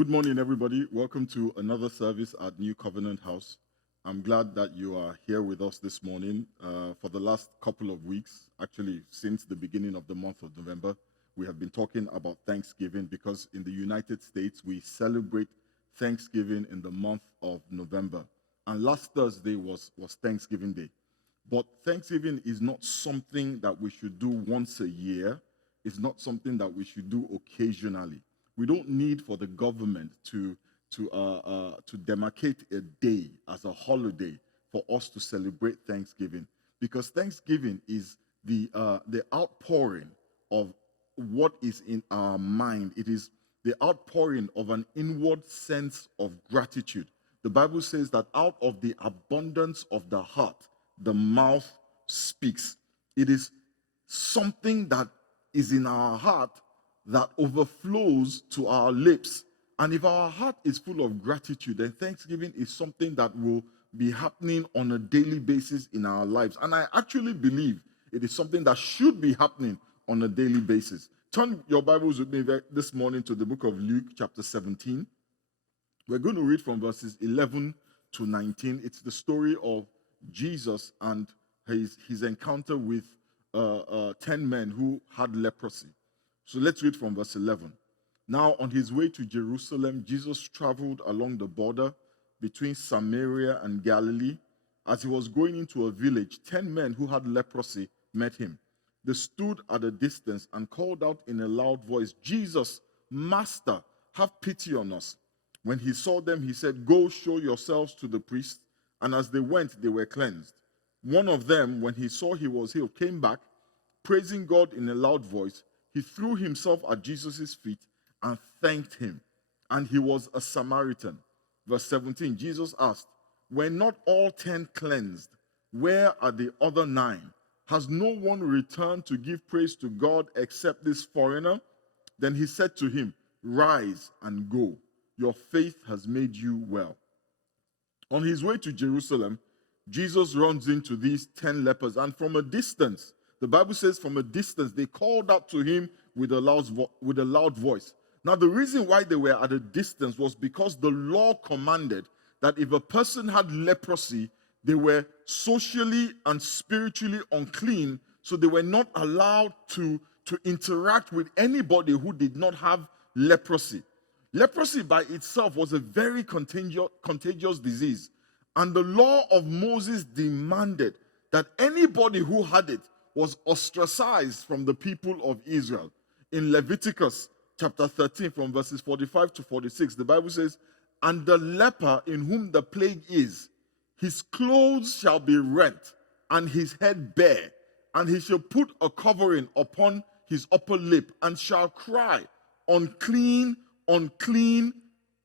Good morning, everybody. Welcome to another service at New Covenant House. I'm glad that you are here with us this morning. For the last couple of weeks, actually since the beginning of the month of November, we have been talking about Thanksgiving because in the United States, we celebrate Thanksgiving in the month of November. And last Thursday was Thanksgiving Day. But Thanksgiving is not something that we should do once a year. It's not something that we should do occasionally. We don't need for the government to demarcate a day as a holiday for us to celebrate Thanksgiving, because Thanksgiving is the outpouring of what is in our mind. It is the outpouring of an inward sense of gratitude. The Bible says that out of the abundance of the heart, the mouth speaks. It is something that is in our heart that overflows to our lips. And if our heart is full of gratitude, then Thanksgiving is something that will be happening on a daily basis in our lives. And I actually believe it is something that should be happening on a daily basis. Turn your Bibles with me this morning to the book of Luke, chapter 17. We're going to read from verses 11 to 19. It's the story of Jesus and his encounter with 10 men who had leprosy. So let's read from verse 11. Now, on his way to Jerusalem, Jesus traveled along the border between Samaria and Galilee. As he was going into a village, 10 men who had leprosy met him. They stood at a distance and called out in a loud voice, "Jesus, Master, have pity on us." When he saw them, he said, "Go show yourselves to the priest." And as they went, they were cleansed. One of them, when he saw he was healed, came back, praising God in a loud voice. He threw himself at Jesus' feet and thanked him. And he was a Samaritan. Verse 17, Jesus asked, "Were not all 10 cleansed? Where are the other 9? Has no one returned to give praise to God except this foreigner?" Then he said to him, "Rise and go. Your faith has made you well." On his way to Jerusalem, Jesus runs into these 10 lepers, and from a distance, the Bible says from a distance, they called out to him with a loud voice. Now, the reason why they were at a distance was because the law commanded that if a person had leprosy, they were socially and spiritually unclean, so they were not allowed to interact with anybody who did not have leprosy. Leprosy by itself was a very contagious disease, and the law of Moses demanded that anybody who had it was ostracized from the people of Israel. In Leviticus chapter 13, from verses 45 to 46, the Bible says, "And the leper in whom the plague is, his clothes shall be rent, and his head bare, and he shall put a covering upon his upper lip, and shall cry, 'Unclean, unclean,'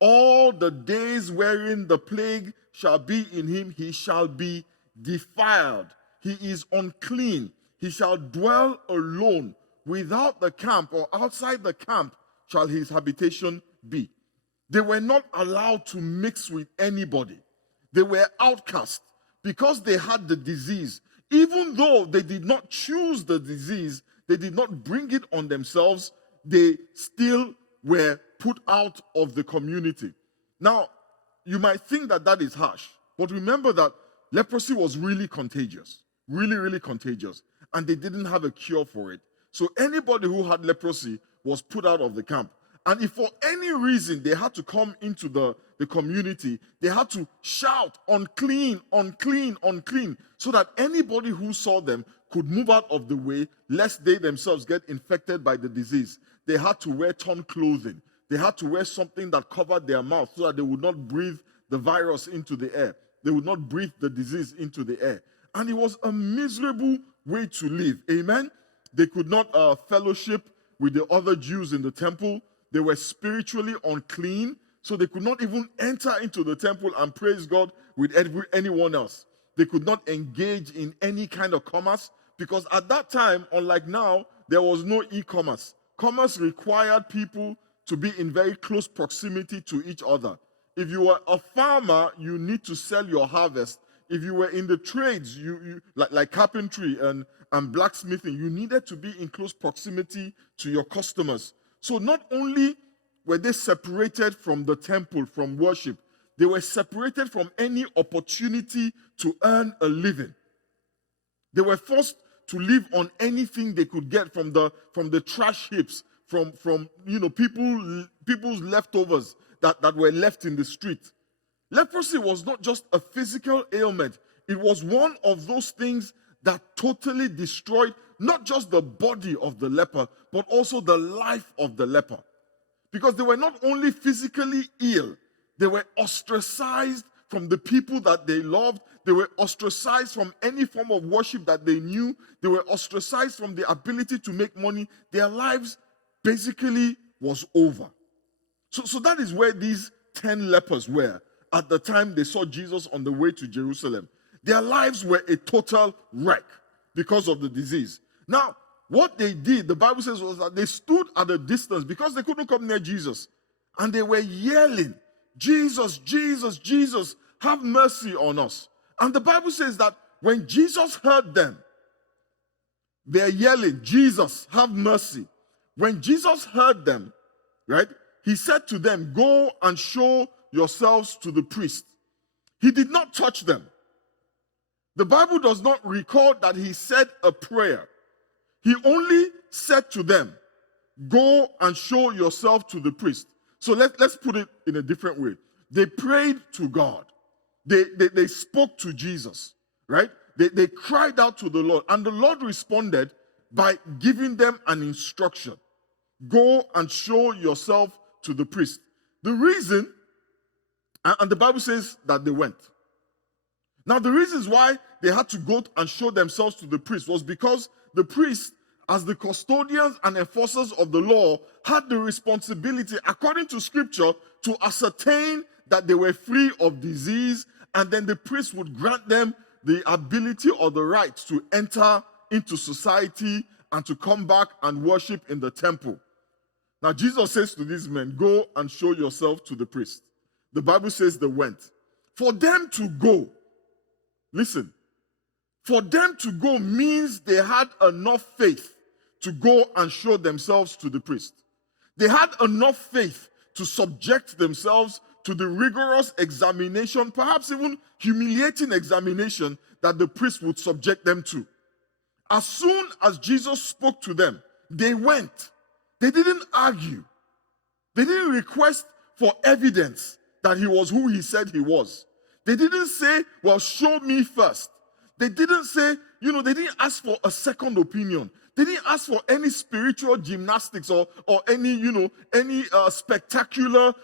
all the days wherein the plague shall be in him, he shall be defiled. He is unclean. He shall dwell alone. Without the camp or outside the camp shall his habitation be." They were not allowed to mix with anybody. They were outcast because they had the disease. Even though they did not choose the disease, they did not bring it on themselves, they still were put out of the community. Now, you might think that that is harsh, but remember that leprosy was really contagious, really, really contagious, and they didn't have a cure for it. So anybody who had leprosy was put out of the camp. And if for any reason they had to come into the community, they had to shout, "Unclean, unclean, unclean," so that anybody who saw them could move out of the way, lest they themselves get infected by the disease. They had to wear torn clothing. They had to wear something that covered their mouth so that they would not breathe the virus into the air. They would not breathe the disease into the air. And it was a miserable way to live. Amen? They could not fellowship with the other Jews in the temple. They were spiritually unclean, so they could not even enter into the temple and praise God with anyone else. They could not engage in any kind of commerce, because at that time, unlike now, there was no e-commerce. Commerce required people to be in very close proximity to each other. If you were a farmer, you need to sell your harvest. If you were in the trades, like carpentry and blacksmithing, you needed to be in close proximity to your customers. So not only were they separated from the temple, from worship. They were separated from any opportunity to earn a living. They were forced to live on anything they could get from the trash heaps, from people's leftovers that were left in the street. Leprosy was not just a physical ailment. It was one of those things that totally destroyed not just the body of the leper, but also the life of the leper. Because they were not only physically ill, they were ostracized from the people that they loved. They were ostracized from any form of worship that they knew. They were ostracized from the ability to make money. Their lives basically was over. So that is where these 10 lepers were at the time they saw Jesus on the way to Jerusalem. Their lives were a total wreck because of the disease. Now, what they did, the Bible says, was that they stood at a distance because they couldn't come near Jesus. And they were yelling, Jesus, Jesus, Jesus, have mercy on us. And the Bible says that when Jesus heard them, they're yelling, Jesus, have mercy. When Jesus heard them, right, he said to them, go and show yourselves to the priest. He did not touch them. The Bible does not record that he said a prayer. He only said to them, go and show yourself to the priest. So let's put it in a different way. They prayed to God. They spoke to Jesus, right? They cried out to the Lord, and the Lord responded by giving them an instruction. Go and show yourself to the priest. The reason, and the Bible says that they went. Now, the reasons why they had to go and show themselves to the priest was because the priests, as the custodians and enforcers of the law, had the responsibility, according to scripture, to ascertain that they were free of disease, and then the priest would grant them the ability or the right to enter into society and to come back and worship in the temple. Now, Jesus says to these men, go and show yourself to the priest. The Bible says they went. For them to go, listen, for them to go means they had enough faith to go and show themselves to the priest. They had enough faith to subject themselves to the rigorous examination, perhaps even humiliating examination that the priest would subject them to. As soon as Jesus spoke to them, they went. They didn't argue. They didn't request for evidence that he was who he said he was. They didn't say, well, show me first. They didn't say, they didn't ask for a second opinion. They didn't ask for any spiritual gymnastics or any spectacular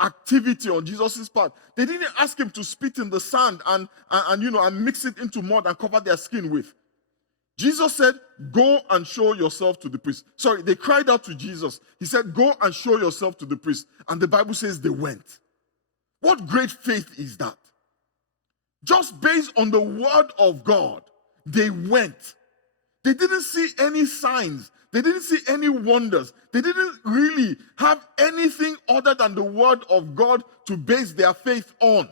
activity on Jesus' part. They didn't ask him to spit in the sand and mix it into mud and cover their skin with. Jesus said, go and show yourself to the priest. Sorry, they cried out to Jesus. He said, go and show yourself to the priest. And the Bible says they went. What great faith is that? Just based on the word of God, they went. They didn't see any signs. They didn't see any wonders. They didn't really have anything other than the word of God to base their faith on.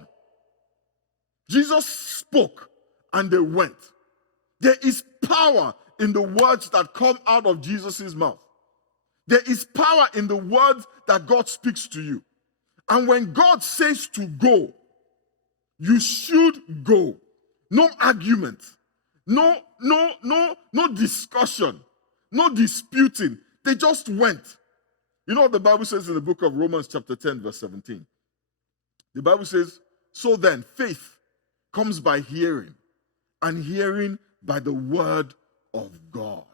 Jesus spoke and they went. There is power in the words that come out of Jesus' mouth. There is power in the words that God speaks to you. And when God says to go, you should go. No argument. No discussion. No disputing. They just went. You know what the Bible says in the book of Romans chapter 10 verse 17? The Bible says, so then faith comes by hearing, and hearing by the word of God.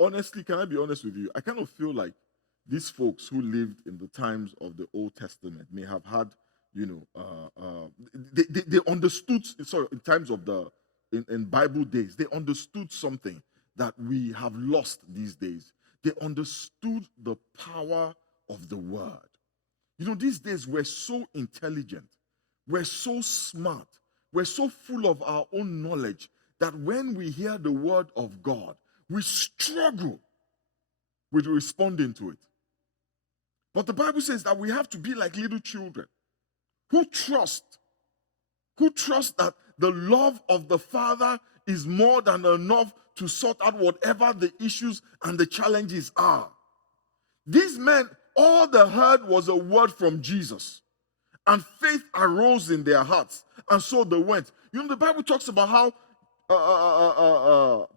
Honestly, can I be honest with you? I kind of feel like these folks who lived in the times of the Old Testament may have had, they understood, in times of in Bible days, they understood something that we have lost these days. They understood the power of the word. These days we're so intelligent, we're so smart, we're so full of our own knowledge that when we hear the word of God, we struggle with responding to it. But the Bible says that we have to be like little children who trust that the love of the Father is more than enough to sort out whatever the issues and the challenges are. These men all they heard was a word from Jesus. And faith arose in their hearts. And so they went. You know, the Bible talks about how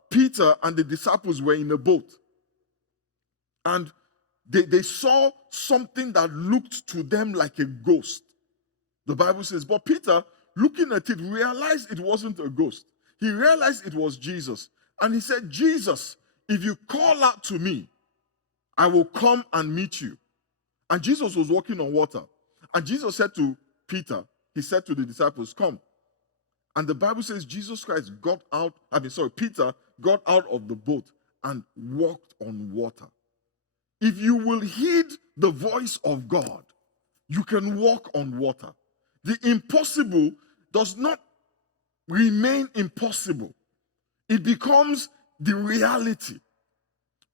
Peter and the disciples were in a boat. And they saw something that looked to them like a ghost. The Bible says, but Peter, looking at it, realized it wasn't a ghost. He realized it was Jesus. And he said, Jesus, if you call out to me, I will come and meet you. And Jesus was walking on water. And Jesus said to Peter, he said to the disciples, come. And the Bible says Jesus Christ Peter got out of the boat and walked on water. If you will heed the voice of God, you can walk on water. The impossible does not remain impossible. It becomes the reality.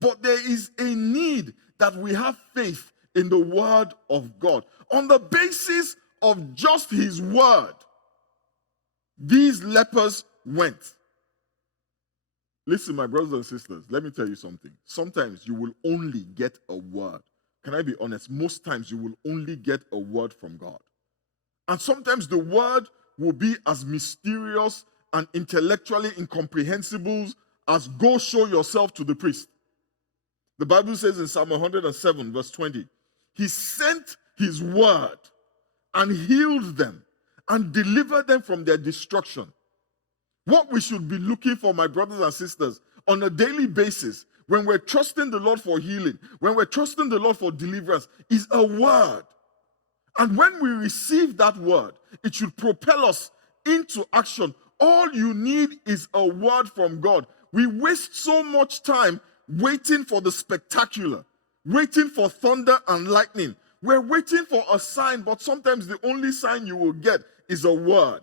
But there is a need that we have faith in the word of God. On the basis of just his word, these lepers went. Listen, my brothers and sisters, let me tell you something. Sometimes you will only get a word. Can I be honest? Most times you will only get a word from God. And sometimes the word will be as mysterious and intellectually incomprehensible as go show yourself to the priest. The Bible says in Psalm 107, verse 20, he sent his word and healed them and delivered them from their destruction. What we should be looking for, my brothers and sisters, on a daily basis, when we're trusting the Lord for healing, when we're trusting the Lord for deliverance, is a word. And when we receive that word, it should propel us into action. All you need is a word from God. We waste so much time waiting for the spectacular, waiting for thunder and lightning. We're waiting for a sign, but sometimes the only sign you will get is a word.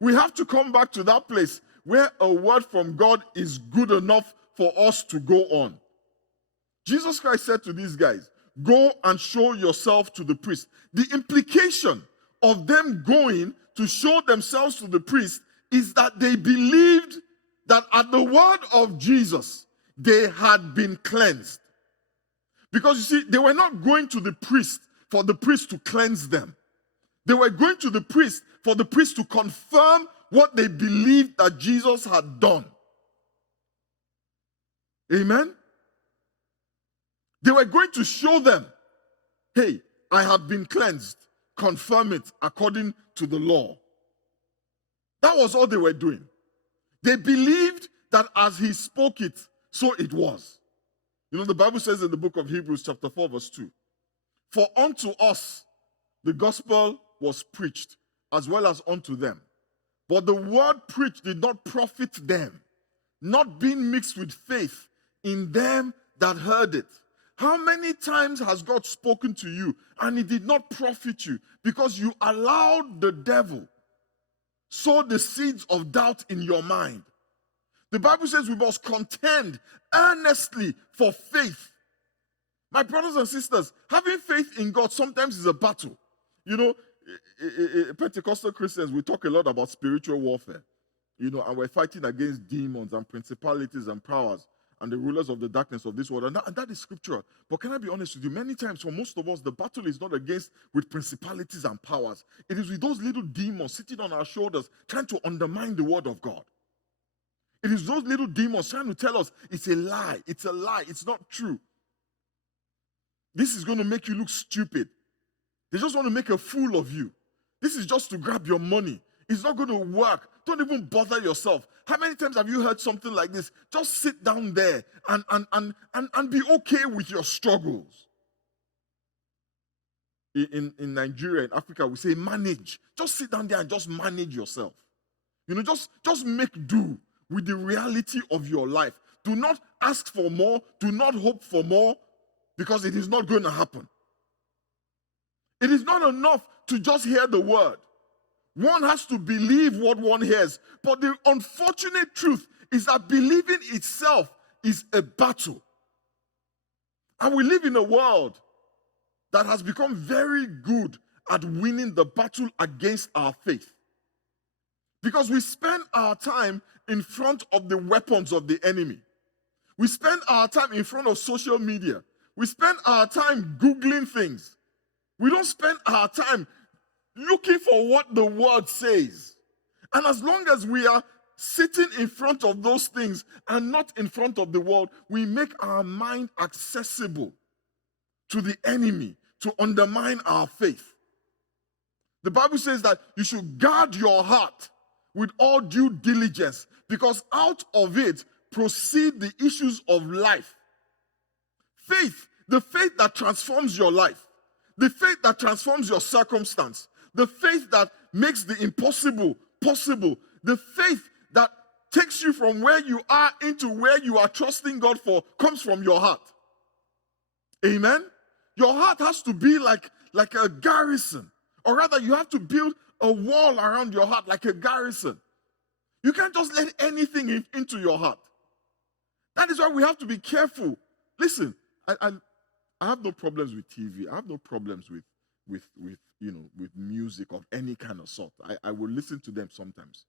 We have to come back to that place where a word from God is good enough for us to go on. Jesus Christ said to these guys, go and show yourself to the priest. The implication of them going to show themselves to the priest is that they believed that at the word of Jesus, they had been cleansed. Because you see, they were not going to the priest for the priest to cleanse them. They were going to the priest for the priest to confirm what they believed that Jesus had done. Amen? They were going to show them, hey, I have been cleansed. Confirm it according to the law. That was all they were doing. They believed that as he spoke it, so it was. You know, the Bible says in the book of Hebrews chapter 4 verse 2, for unto us the gospel was preached as well as unto them. But the word preached did not profit them, not being mixed with faith in them that heard it. How many times has God spoken to you and it did not profit you because you allowed the devil sow the seeds of doubt in your mind? The Bible says we must contend earnestly for faith. My brothers and sisters, having faith in God sometimes is a battle. You know, Pentecostal Christians, we talk a lot about spiritual warfare. You know, and we're fighting against demons and principalities and powers and the rulers of the darkness of this world. And that is scriptural. But can I be honest with you? Many times for most of us, the battle is not with principalities and powers. It is with those little demons sitting on our shoulders trying to undermine the word of God. It is those little demons trying to tell us it's a lie, it's not true. This is going to make you look stupid. They just want to make a fool of you. This is just to grab your money. It's not going to work. Don't even bother yourself. How many times have you heard something like this? Just sit down there and be okay with your struggles. In Nigeria, in Africa, we say manage. Just sit down there and just manage yourself. You know, just make do with the reality of your life. Do not ask for more. Do not hope for more, because it is not going to happen. It is not enough to just hear the word. One has to believe what one hears. But the unfortunate truth is that believing itself is a battle. And we live in a world that has become very good at winning the battle against our faith. Because we spend our time in front of the weapons of the enemy. We spend our time in front of social media. We spend our time Googling things. We don't spend our time looking for what the word says. And as long as we are sitting in front of those things and not in front of the world, we make our mind accessible to the enemy to undermine our faith. The Bible says that you should guard your heart with all due diligence, because out of it proceed the issues of life. Faith, the faith that transforms your life, the faith that transforms your circumstance, the faith that makes the impossible possible, the faith that takes you from where you are into where you are trusting God for, comes from your heart. Amen? Your heart has to be like a garrison, or rather you have to build a wall around your heart like a garrison. You can't just let anything into your heart. That is why we have to be careful. Listen, I have no problems with TV. I have no problems with music of any kind of sort. I will listen to them sometimes.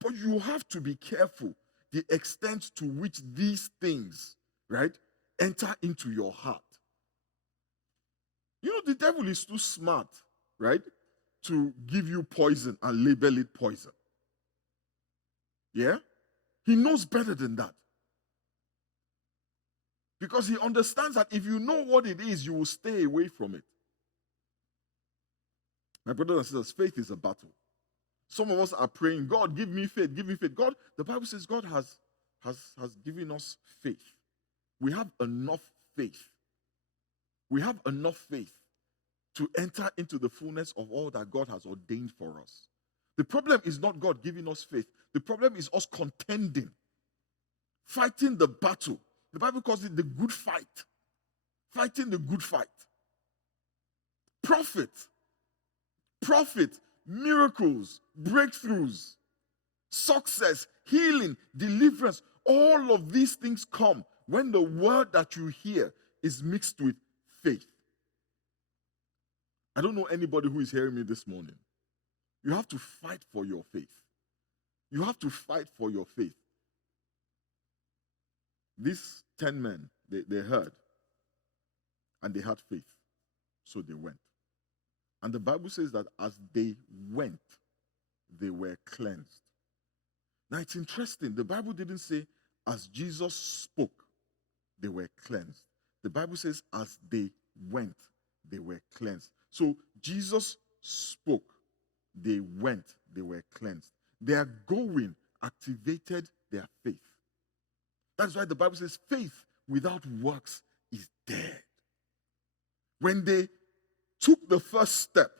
But you have to be careful the extent to which these things, right, enter into your heart. You know, the devil is too smart, right, to give you poison and label it poison. Yeah? He knows better than that. Because he understands that if you know what it is, you will stay away from it. My brothers and sisters, faith is a battle. Some of us are praying, God, give me faith, give me faith. God, the Bible says God has given us faith. We have enough faith. We have enough faith to enter into the fullness of all that God has ordained for us. The problem is not God giving us faith. The problem is us contending, fighting the battle. The Bible calls it the good fight. Fighting the good fight. Profit, miracles, breakthroughs, success, healing, deliverance. All of these things come when the word that you hear is mixed with faith. I don't know anybody who is hearing me this morning. You have to fight for your faith. You have to fight for your faith. These 10 men, they heard and they had faith, so they went. And the Bible says that as they went, they were cleansed. Now it's interesting. The Bible didn't say as Jesus spoke, they were cleansed. The Bible says as they went, they were cleansed. So Jesus spoke, they went, they were cleansed. Their going activated their faith. That's why the Bible says faith without works is dead. When they took the first step,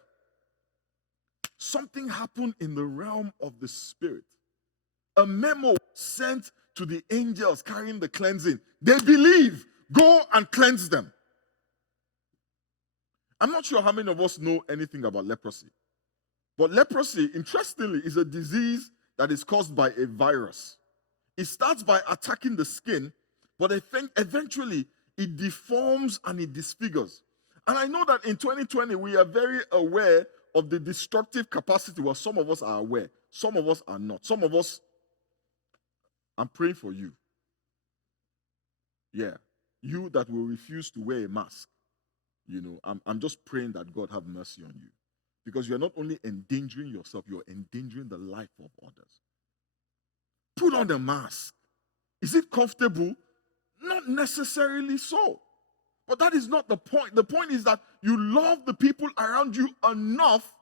something happened in the realm of the spirit. A memo sent to the angels carrying the cleansing. They believe, go and cleanse them. I'm not sure how many of us know anything about leprosy. But leprosy, interestingly, is a disease that is caused by a virus. It starts by attacking the skin, but I think eventually it deforms and it disfigures. And I know that in 2020, we are very aware of the destructive capacity. Well, some of us are aware. Some of us are not. Some of us, I'm praying for you. Yeah. You that will refuse to wear a mask. You know, I'm just praying that God have mercy on you. Because you're not only endangering yourself, you're endangering the life of others. Put on the mask. Is it comfortable? Not necessarily so. But that is not the point. The point is that you love the people around you enough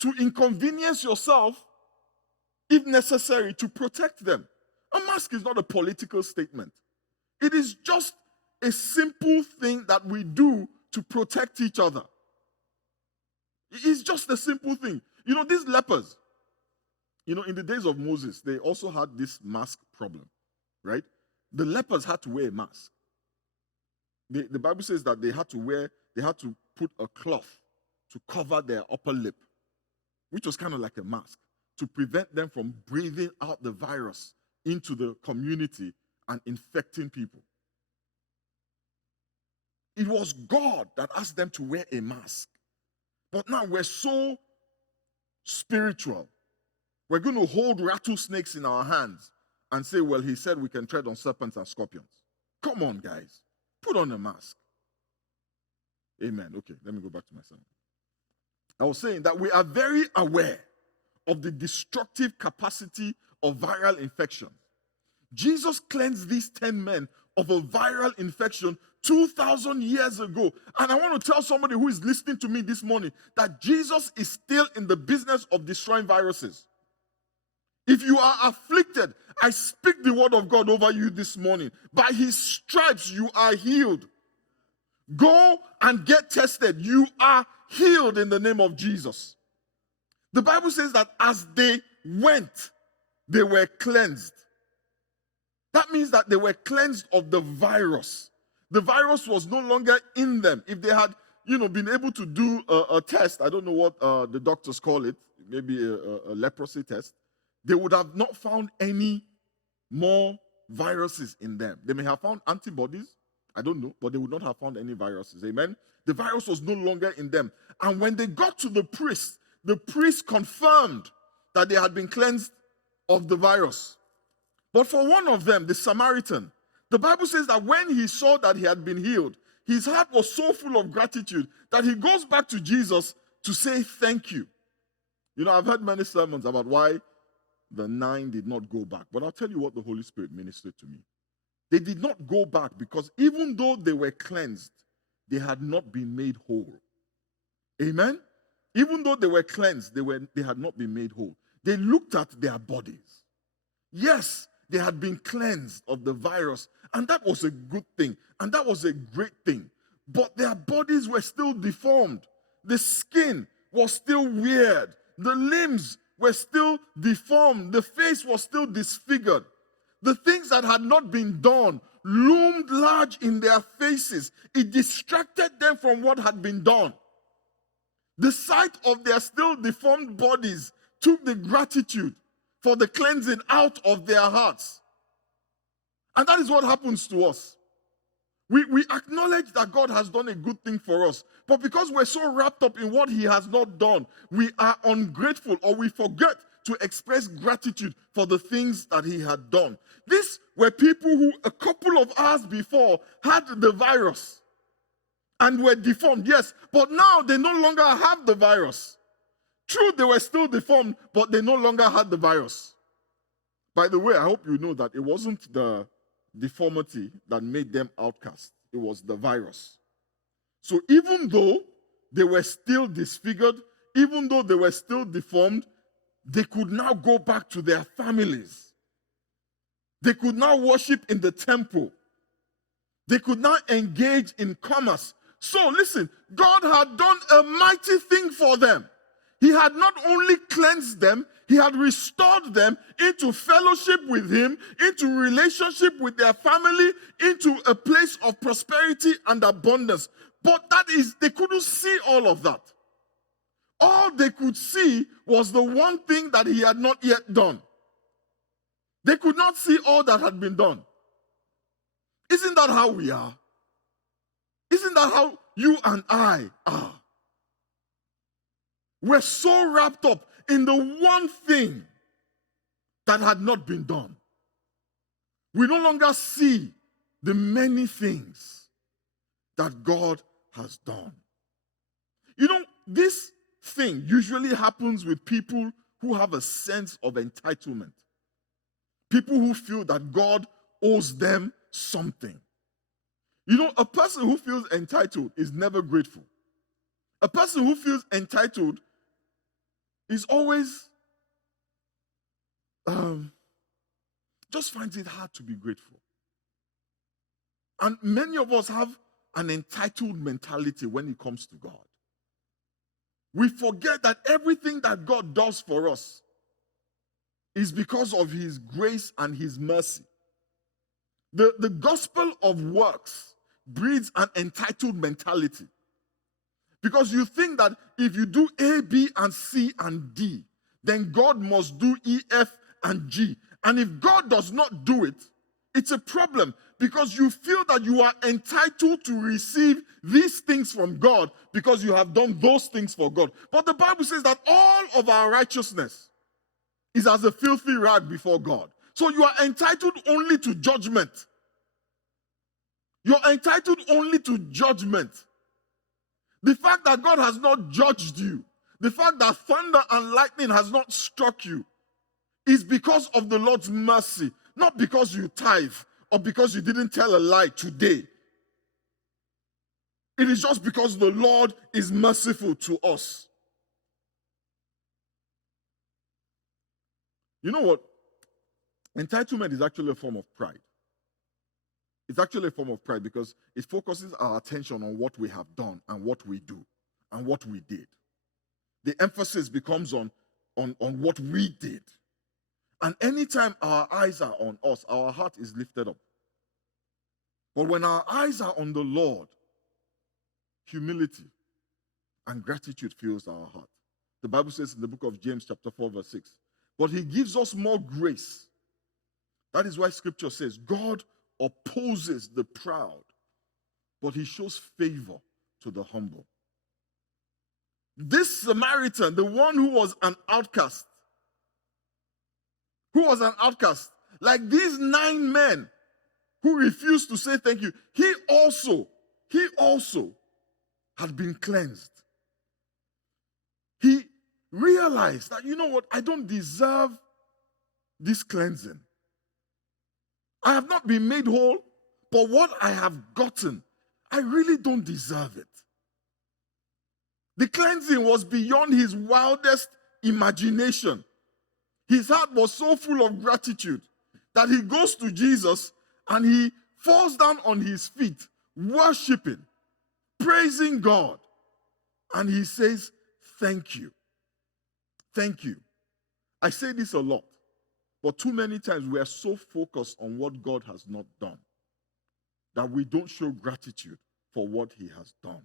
to inconvenience yourself, if necessary, to protect them. A mask is not a political statement. It is just a simple thing that we do to protect each other. It's just a simple thing. You know, these lepers, you know, in the days of Moses, they also had this mask problem, right? The lepers had to wear a mask. The Bible says that they had to put a cloth to cover their upper lip, which was kind of like a mask, to prevent them from breathing out the virus into the community and infecting people. It was God that asked them to wear a mask. But now we're so spiritual. We're going to hold rattlesnakes in our hands and say, well, he said we can tread on serpents and scorpions. Come on, guys. Put on a mask. Amen. Okay, let me go back to my sermon. I was saying that we are very aware of the destructive capacity of viral infection. Jesus cleansed these 10 men of a viral infection 2,000 years ago. And I want to tell somebody who is listening to me this morning that Jesus is still in the business of destroying viruses. If you are afflicted, I speak the word of God over you this morning. By his stripes, you are healed. Go and get tested. You are healed in the name of Jesus. The Bible says that as they went, they were cleansed. That means that they were cleansed of the virus. The virus was no longer in them. If they had, been able to do a test, I don't know what the doctors call it, maybe a leprosy test, they would have not found any more viruses in them. They may have found antibodies, I don't know, but they would not have found any viruses. Amen? The virus was no longer in them. And when they got to the priest confirmed that they had been cleansed of the virus. But for one of them, the Samaritan, the Bible says that when he saw that he had been healed, his heart was so full of gratitude that he goes back to Jesus to say thank you. I've heard many sermons about why the 9 did not go back. But I'll tell you what the Holy Spirit ministered to me. They did not go back because even though they were cleansed, they had not been made whole. Amen? Even though they were cleansed, they had not been made whole. They looked at their bodies. Yes, they had been cleansed of the virus, and that was a good thing, and that was a great thing. But their bodies were still deformed. The skin was still weird. The limbs were still deformed. The face was still disfigured. The things that had not been done loomed large in their faces. It distracted them from what had been done. The sight of their still deformed bodies took the gratitude for the cleansing out of their hearts. And that is what happens to us. We acknowledge that God has done a good thing for us. But because we're so wrapped up in what he has not done, we are ungrateful, or we forget to express gratitude for the things that he had done. These were people who a couple of hours before had the virus and were deformed, yes, but now they no longer have the virus. True, they were still deformed, but they no longer had the virus. By the way, I hope you know that it wasn't the deformity that made them outcast. It was the virus. So even though they were still disfigured, even though they were still deformed, they could now go back to their families. They could now worship in the temple. They could now engage in commerce. So listen, God had done a mighty thing for them. He had not only cleansed them, he had restored them into fellowship with him, into relationship with their family, into a place of prosperity and abundance. But they couldn't see all of that. All they could see was the one thing that he had not yet done. They could not see all that had been done. Isn't that how we are? Isn't that how you and I are? We're so wrapped up in the one thing that had not been done. We no longer see the many things that God has done. This thing usually happens with people who have a sense of entitlement. People who feel that God owes them something. A person who feels entitled is never grateful. A person who feels entitled is always just finds it hard to be grateful. And many of us have an entitled mentality when it comes to God. We forget that everything that God does for us is because of his grace and his mercy. The gospel of works breeds an entitled mentality. Because you think that if you do A, B, and C, and D, then God must do E, F, and G. And if God does not do it, it's a problem because you feel that you are entitled to receive these things from God because you have done those things for God. But the Bible says that all of our righteousness is as a filthy rag before God. So you are entitled only to judgment. You're entitled only to judgment. The fact that God has not judged you, the fact that thunder and lightning has not struck you, is because of the Lord's mercy, not because you tithe or because you didn't tell a lie today. It is just because the Lord is merciful to us. You know what? Entitlement is actually a form of pride. It's actually a form of pride because it focuses our attention on what we have done and what we do and what we did. The emphasis becomes on what we did. And anytime our eyes are on us, our heart is lifted up. But when our eyes are on the Lord, humility and gratitude fills our heart. The Bible says in the book of James chapter 4 verse 6, but he gives us more grace. That is why scripture says, God opposes the proud, but he shows favor to the humble. This Samaritan, the one who was an outcast, like these 9 men who refused to say thank you, he also had been cleansed. He realized that, you know what, I don't deserve this cleansing. I have not been made whole, but what I have gotten, I really don't deserve it. The cleansing was beyond his wildest imagination. His heart was so full of gratitude that he goes to Jesus and he falls down on his feet, worshiping, praising God. And he says, thank you. Thank you. I say this a lot, but too many times we are so focused on what God has not done that we don't show gratitude for what he has done.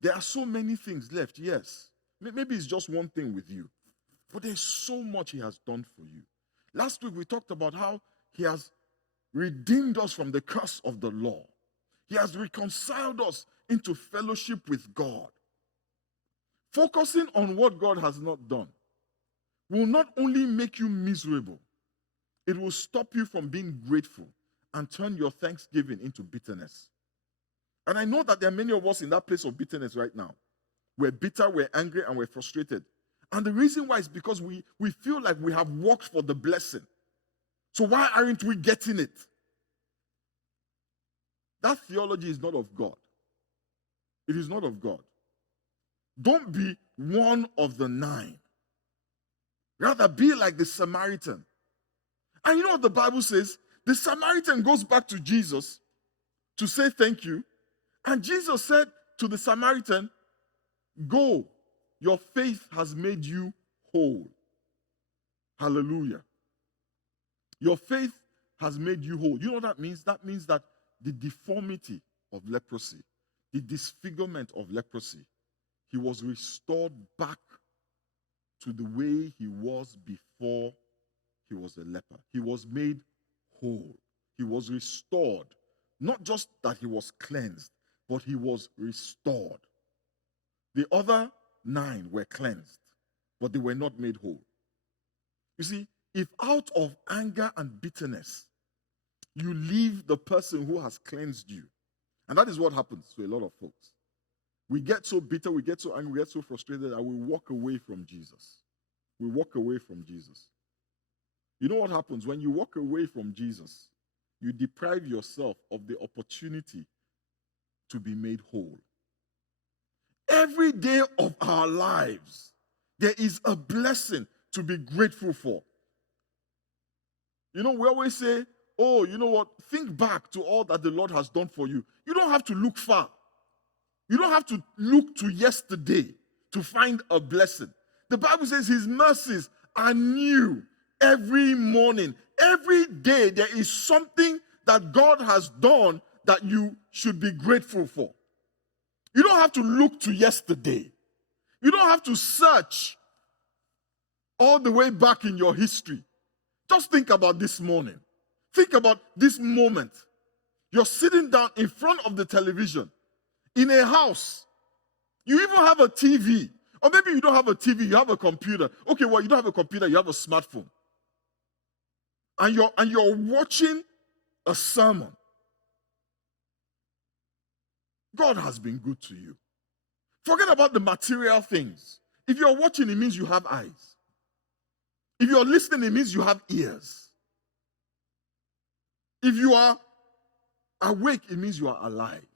There are so many things left, yes. Maybe it's just one thing with you, but there's so much he has done for you. Last week we talked about how he has redeemed us from the curse of the law. He has reconciled us into fellowship with God. Focusing on what God has not done will not only make you miserable, it will stop you from being grateful and turn your thanksgiving into bitterness. And I know that there are many of us in that place of bitterness right now. We're bitter, we're angry, and we're frustrated. And the reason why is because we feel like we have worked for the blessing. So why aren't we getting it? That theology is not of God. It is not of God. Don't be one of the 9. Rather, be like the Samaritan. And you know what the Bible says? The Samaritan goes back to Jesus to say thank you. And Jesus said to the Samaritan, go, your faith has made you whole. Hallelujah. Your faith has made you whole. You know what that means? That means that the deformity of leprosy, the disfigurement of leprosy, he was restored back to the way he was before he was a leper. He was made whole. He was restored. Not just that he was cleansed, but he was restored. The other 9 were cleansed, but they were not made whole. You see, if out of anger and bitterness, you leave the person who has cleansed you, and that is what happens to a lot of folks. We get so bitter, we get so angry, we get so frustrated that we walk away from Jesus. We walk away from Jesus. You know what happens? When you walk away from Jesus, you deprive yourself of the opportunity to be made whole. Every day of our lives, there is a blessing to be grateful for. You know, we always say, oh, you know what? Think back to all that the Lord has done for you. You don't have to look far. You don't have to look to yesterday to find a blessing. The Bible says his mercies are new every morning. Every day there is something that God has done that you should be grateful for. You don't have to look to yesterday. You don't have to search all the way back in your history. Just think about this morning. Think about this moment. You're sitting down in front of the television in a house. You even have a TV. Or maybe you don't have a TV, you have a computer. Okay, well, you don't have a computer, you have a smartphone. And you're watching a sermon. God has been good to you. Forget about the material things. If you're watching, it means you have eyes. If you're listening, it means you have ears. If you are awake, it means you are alive.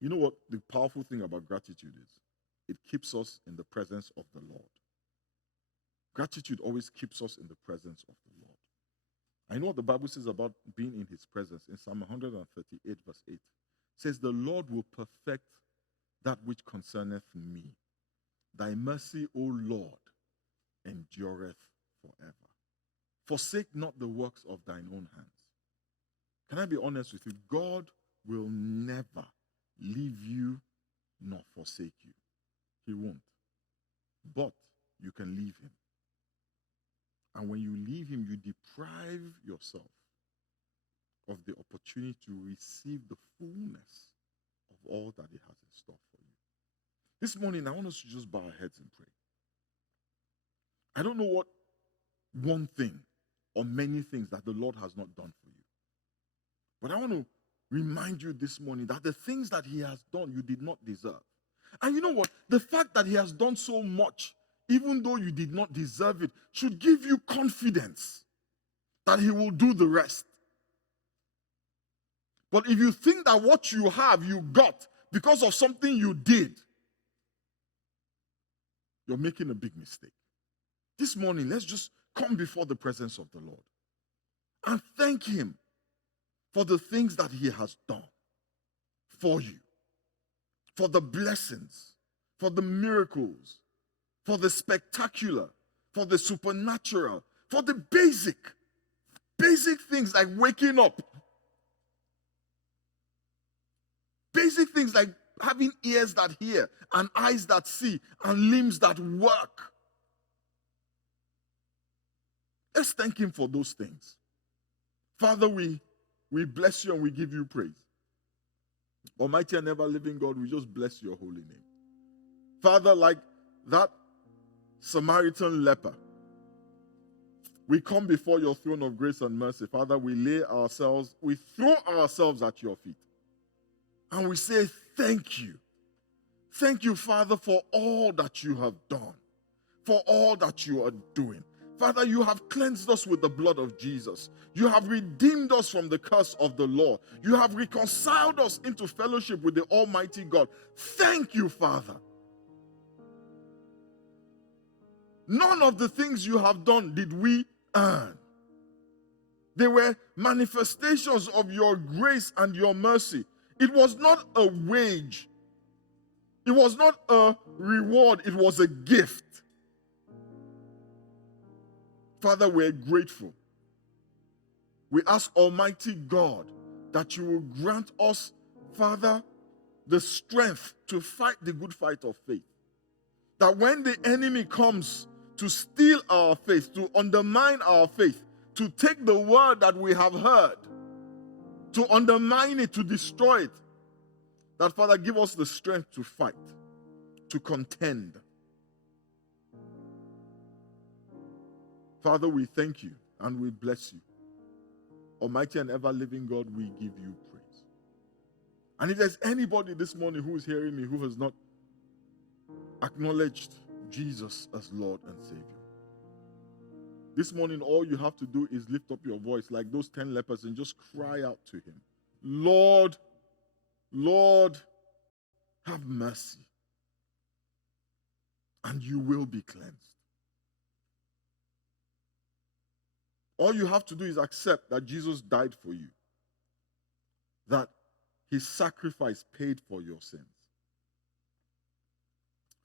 You know what the powerful thing about gratitude is? It keeps us in the presence of the Lord. Gratitude always keeps us in the presence of the Lord. I know what the Bible says about being in his presence. In Psalm 138 verse 8, it says, the Lord will perfect that which concerneth me. Thy mercy, O Lord, endureth forever. Forsake not the works of thine own hands. Can I be honest with you? God will never leave you nor forsake you. He won't. But you can leave him. And when you leave him, you deprive yourself of the opportunity to receive the fullness of all that he has in store for you. This morning, I want us to just bow our heads and pray. I don't know what one thing or many things that the Lord has not done for you. But I want to remind you this morning that the things that he has done, you did not deserve. And you know what? The fact that he has done so much, even though you did not deserve it, should give you confidence that he will do the rest. But if you think that what you have, you got because of something you did, you're making a big mistake. This morning, let's just come before the presence of the Lord and thank him for the things that he has done for you, for the blessings, for the miracles, for the spectacular, for the supernatural, for the basic things like waking up, basic things like having ears that hear and eyes that see and limbs that work. Let's thank him for those things. Father, we bless you and we give you praise. Almighty and ever-living God, we just bless your holy name. Father, like that Samaritan leper, we come before your throne of grace and mercy. Father, we throw ourselves at your feet. And we say, thank you. Thank you, Father, for all that you have done, for all that you are doing. Father, you have cleansed us with the blood of Jesus. You have redeemed us from the curse of the law. You have reconciled us into fellowship with the Almighty God. Thank you, Father. None of the things you have done did we earn. They were manifestations of your grace and your mercy. It was not a wage. It was not a reward. It was a gift. Father, we're grateful. We ask Almighty God that you will grant us, Father, the strength to fight the good fight of faith. That when the enemy comes to steal our faith, to undermine our faith, to take the word that we have heard, to undermine it, to destroy it, that, Father, give us the strength to fight, to contend. Father, we thank you and we bless you. Almighty and ever-living God, we give you praise. And if there's anybody this morning who is hearing me who has not acknowledged Jesus as Lord and Savior, this morning all you have to do is lift up your voice like those 10 lepers and just cry out to him. Lord, Lord, have mercy, and you will be cleansed. All you have to do is accept that Jesus died for you, that his sacrifice paid for your sins.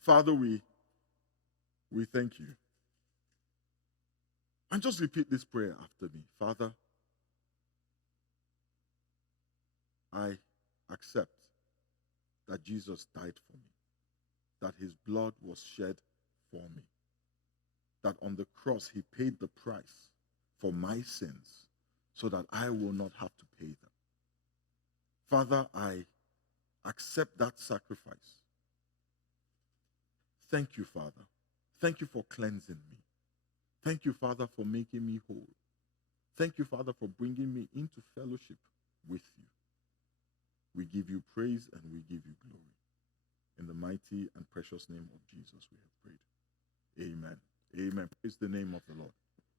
Father, we thank you. And just repeat this prayer after me. Father, I accept that Jesus died for me, that his blood was shed for me, that on the cross he paid the price for my sins so that I will not have to pay them. Father, I accept that sacrifice. Thank you, Father. Thank you for cleansing me. Thank you, Father, for making me whole. Thank you, Father, for bringing me into fellowship with you. We give you praise and we give you glory. In the mighty and precious name of Jesus, we have prayed. Amen. Amen. Praise the name of the Lord.